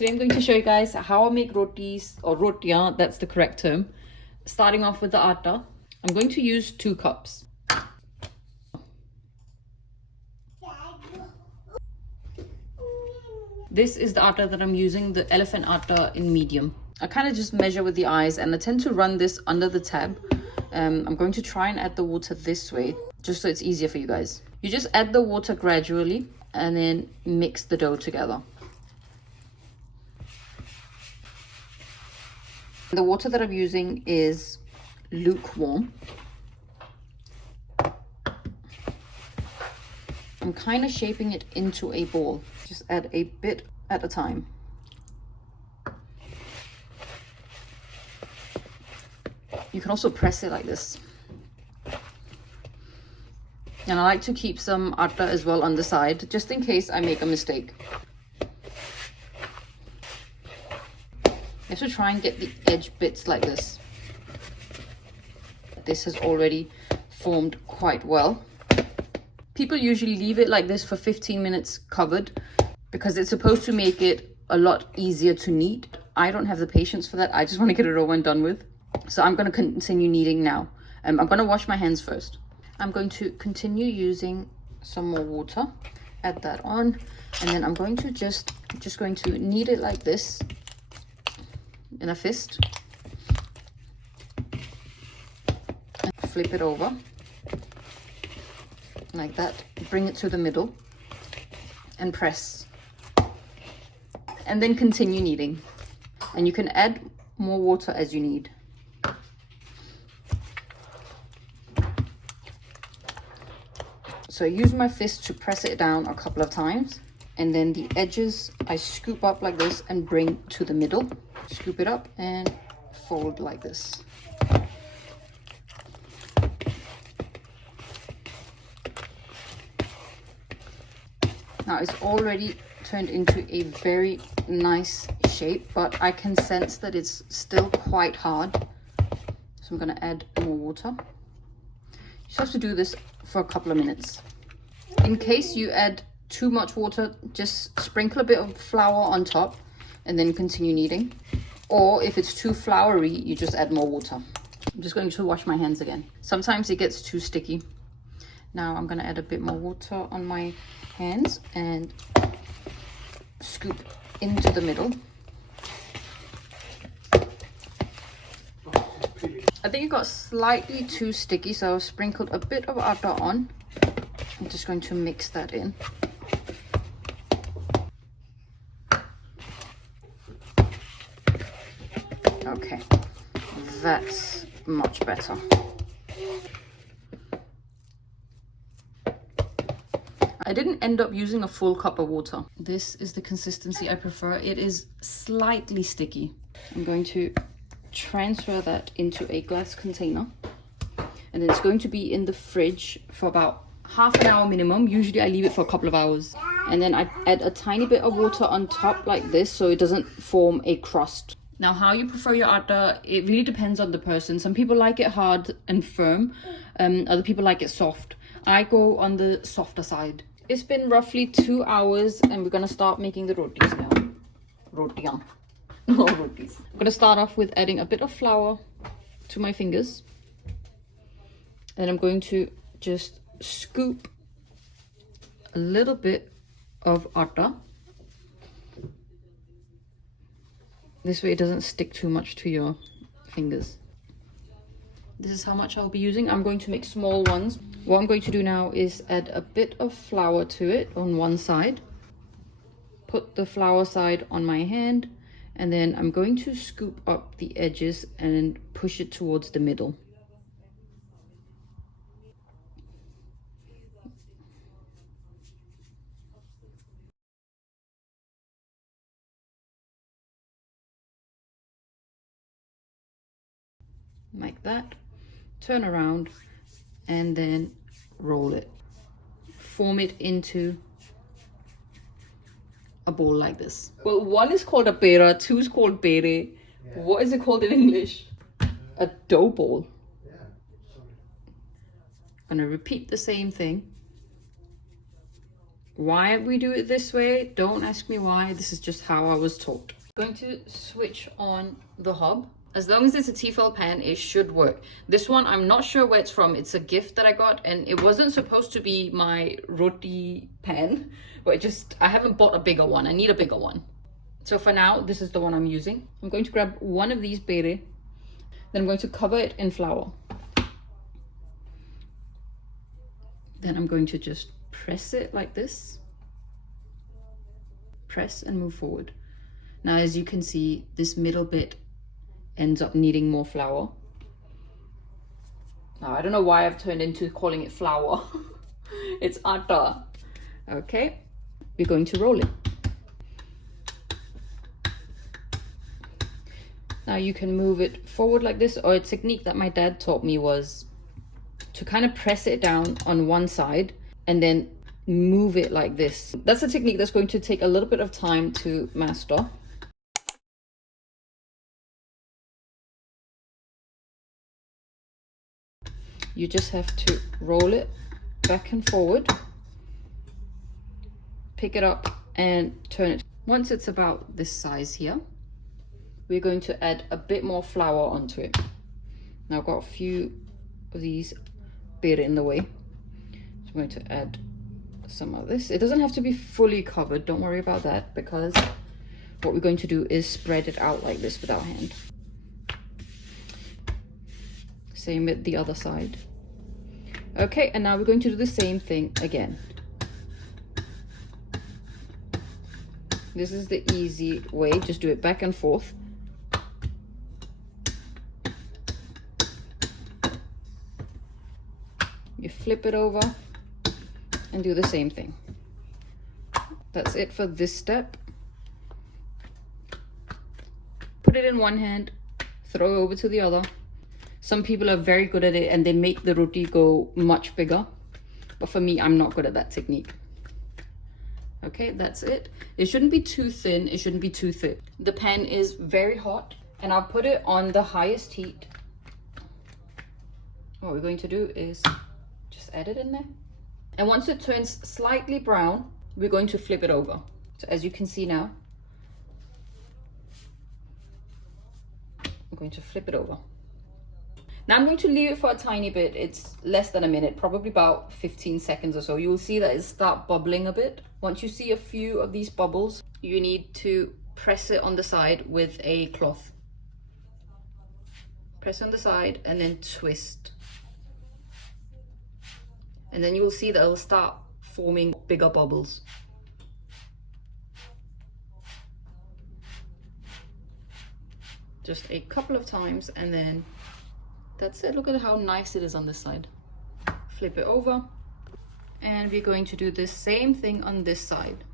Today I'm going to show you guys how I make rotis or rotiyan, that's the correct term. Starting off with the atta, I'm going to use 2 cups. This is the atta that I'm using, the elephant atta in medium. I kind of just measure with the eyes and I tend to run this under the tab. I'm going to try and add the water this way, just so it's easier for you guys. You just add the water gradually and then mix the dough together. The water that I'm using is lukewarm. I'm kind of shaping it into a ball. Just add a bit at a time. You can also press it like this. And I like to keep some atta as well on the side, just in case I make a mistake. You have to try and get the edge bits like this. This has already formed quite well. People usually leave it like this for 15 minutes covered because it's supposed to make it a lot easier to knead. I don't have the patience for that. I just want to get it over and done with. So I'm going to continue kneading now. I'm going to wash my hands first. I'm going to continue using some more water. Add that on. And then I'm going to just going to knead it like this in a fist. And flip it over. Like that. Bring it to the middle. And press. And then continue kneading. And you can add more water as you need. So I use my fist to press it down a couple of times. And then the edges I scoop up like this and bring to the middle. Scoop it up and fold like this. Now it's already turned into a very nice shape, but I can sense that it's still quite hard. So I'm going to add more water. You just have to do this for a couple of minutes. In case you add too much water, just sprinkle a bit of flour on top and then continue kneading. Or if it's too floury, you just add more water. I'm just going to wash my hands again. Sometimes it gets too sticky. Now I'm going to add a bit more water on my hands and scoop into the middle. I think it got slightly too sticky, so I've sprinkled a bit of atta on. I'm just going to mix that in. Okay, that's much better. I didn't end up using a full cup of water. This is the consistency I prefer. It is slightly sticky. I'm going to transfer that into a glass container. And then it's going to be in the fridge for about half an hour minimum. Usually I leave it for a couple of hours. And then I add a tiny bit of water on top like this so it doesn't form a crust. Now, how you prefer your atta, it really depends on the person. Some people like it hard and firm. Other people like it soft. I go on the softer side. It's been roughly 2 hours and we're going to start making the rotis now. Rotiyan. No, rotis. I'm going to start off with adding a bit of flour to my fingers. And I'm going to just scoop a little bit of atta. This way it doesn't stick too much to your fingers. This is how much I'll be using. I'm going to make small ones. What I'm going to do now is add a bit of flour to it on one side. Put the flour side on my hand. And then I'm going to scoop up the edges and push it towards the middle. Like that. Turn around and then roll it. Form it into a ball like this. Well, one is called a pera, two is called pere. Yeah. What is it called in English? A dough ball. Yeah. I'm gonna repeat the same thing why we do it this way. Don't ask me why. This is just how I was taught. I'm going to switch on the hob. As long as it's a Tefal pan, it should work. This one, I'm not sure where it's from. It's a gift that I got, and it wasn't supposed to be my roti pan, but I haven't bought a bigger one. I need a bigger one. So for now, this is the one I'm using. I'm going to grab one of these bere, then I'm going to cover it in flour. Then I'm going to just press it like this. Press and move forward. Now, as you can see, this middle bit ends up needing more flour. Now, I don't know why I've turned into calling it flour. It's atta. Okay, we're going to roll it. Now you can move it forward like this, or a technique that my dad taught me was to kind of press it down on one side and then move it like this. That's a technique that's going to take a little bit of time to master. You just have to roll it back and forward, pick it up and turn it. Once it's about this size here, we're going to add a bit more flour onto it. Now I've got a few of these bere in the way, so I'm going to add some of this. It doesn't have to be fully covered, don't worry about that, because what we're going to do is spread it out like this with our hand. Same with the other side. Okay, and now we're going to do the same thing again. This is the easy way, just do it back and forth. You flip it over and do the same thing. That's it for this step. Put it in one hand, throw it over to the other. Some people are very good at it and they make the roti go much bigger. But for me, I'm not good at that technique. Okay, that's it. It shouldn't be too thin, it shouldn't be too thick. The pan is very hot and I'll put it on the highest heat. What we're going to do is just add it in there. And once it turns slightly brown, we're going to flip it over. So as you can see now, I'm going to flip it over. Now I'm going to leave it for a tiny bit. It's less than a minute, probably about 15 seconds or so. You will see that it start bubbling a bit. Once you see a few of these bubbles, you need to press it on the side with a cloth. Press on the side and then twist. And then you will see that it'll start forming bigger bubbles. Just a couple of times and then that's it. Look at how nice it is on this side. Flip it over and we're going to do the same thing on this side.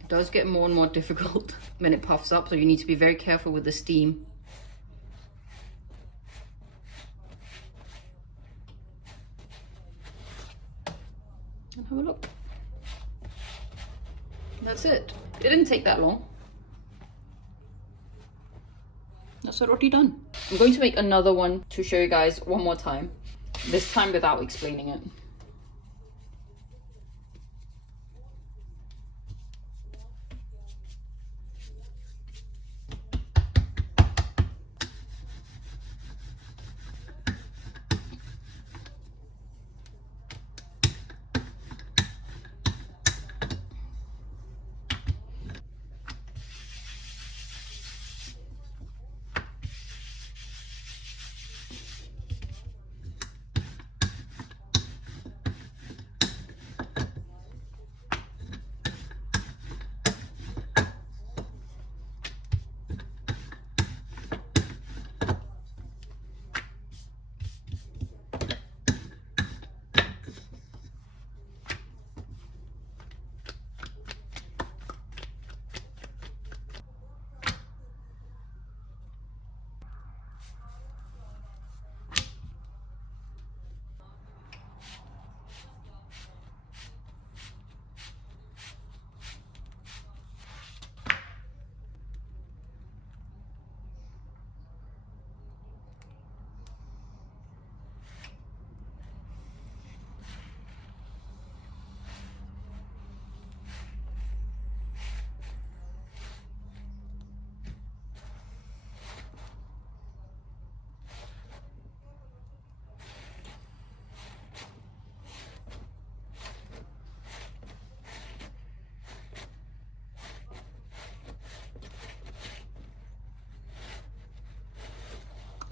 It does get more and more difficult when it puffs up, so you need to be very careful with the steam. And have a look. That's it. It didn't take that long. That's a roti done. I'm going to make another one to show you guys one more time. This time without explaining it.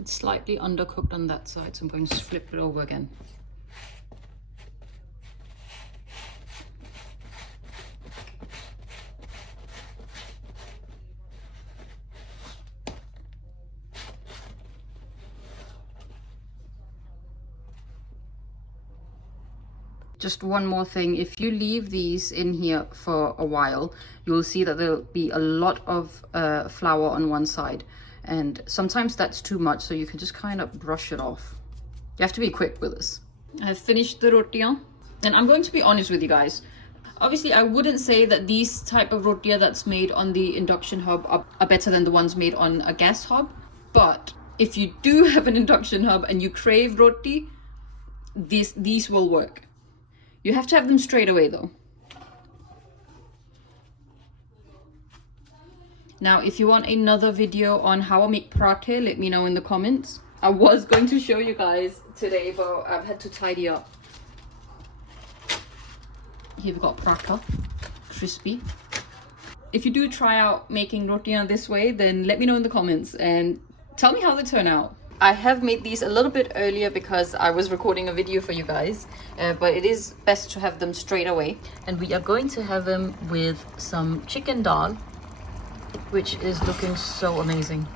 It's slightly undercooked on that side, so I'm going to flip it over again. Just one more thing, if you leave these in here for a while, you'll see that there'll be a lot of flour on one side, and sometimes that's too much, so you can just kind of brush it off. You have to be quick with this. I've finished the rotia, and I'm going to be honest with you guys. Obviously, I wouldn't say that these type of rotia that's made on the induction hob are better than the ones made on a gas hob, but if you do have an induction hob and you crave roti, these will work. You have to have them straight away though. Now, if you want another video on how I make parathe, let me know in the comments. I was going to show you guys today, but I've had to tidy up. Here we've got paratha, crispy. If you do try out making rotia this way, then let me know in the comments and tell me how they turn out. I have made these a little bit earlier because I was recording a video for you guys, but it is best to have them straight away. And we are going to have them with some chicken dal, which is looking so amazing.